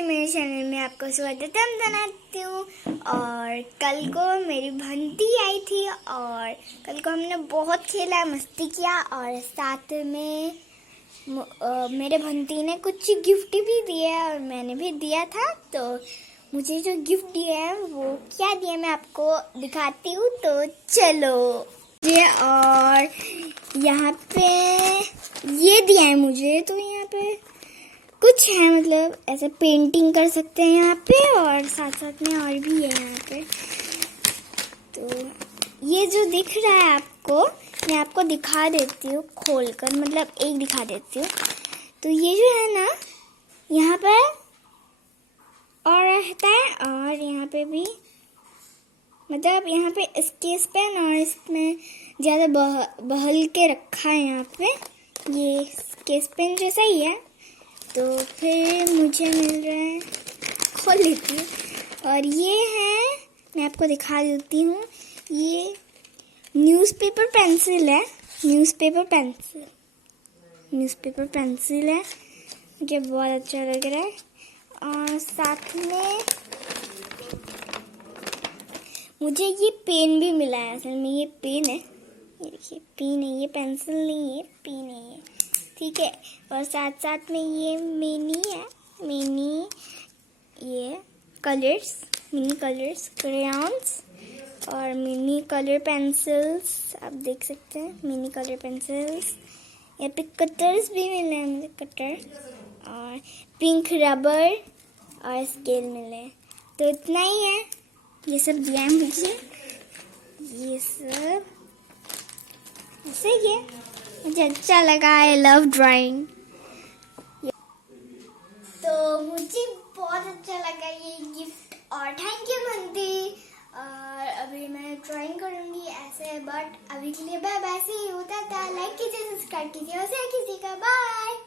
से मेरे चैनल में आपको स्वागतम जनाती हूँ। और कल को मेरी भंती आई थी और कल को हमने बहुत खेला, मस्ती किया और साथ में मेरे भंती ने कुछ गिफ्ट भी दिए और मैंने भी दिया था। तो मुझे जो गिफ्ट दिए हैं वो क्या दिया मैं आपको दिखाती हूँ, तो चलो। ये और यहाँ पे ये दिया है मुझे, तो यहाँ पे कुछ है, मतलब ऐसे पेंटिंग कर सकते हैं यहाँ पे और साथ साथ में और भी है यहाँ पे। तो ये जो दिख रहा है आपको, मैं आपको दिखा देती हूँ खोलकर, मतलब एक दिखा देती हूँ। तो ये जो है ना, यहाँ पे और रहता है और यहाँ पे भी, मतलब यहाँ पे स्केच पेन और इसमें ज़्यादा बहल के रखा है। यहाँ पे ये स्केच पेन जैसा ही है। तो फिर मुझे मिल रहा है, खोल लेती हूँ। और ये है, मैं आपको दिखा देती हूँ, ये न्यूज़पेपर पेंसिल है। न्यूज़पेपर पेंसिल है, मुझे बहुत अच्छा लग रहा है। और साथ में मुझे ये पेन भी मिला है। असल में ये पेन है, ये देखिए पेन है, ये पेंसिल नहीं है, पेन है ये, ठीक है। और साथ साथ में ये मिनी है, ये कलर्स, मिनी कलर्स, क्रेयॉन्स और मिनी कलर पेंसिल्स, आप देख सकते हैं मिनी कलर पेंसिल्स। यहाँ पे कटर्स भी मिले हैं मुझे, कटर और पिंक रबर और स्केल मिले। तो इतना ही है, ये सब दिया है मुझे, ये सब ऐसे ही है। मुझे अच्छा लगा, आई लव ड्राइंग। तो मुझे बहुत अच्छा लगा ये गिफ्ट और थैंक यू भंती। और अभी मैं ड्राइंग करूँगी ऐसे, बट अभी के लिए बाय बाय, से ही होता था। लाइक कीजिए, सब्सक्राइब कीजिए और शेयर कीजिएगा। बाय।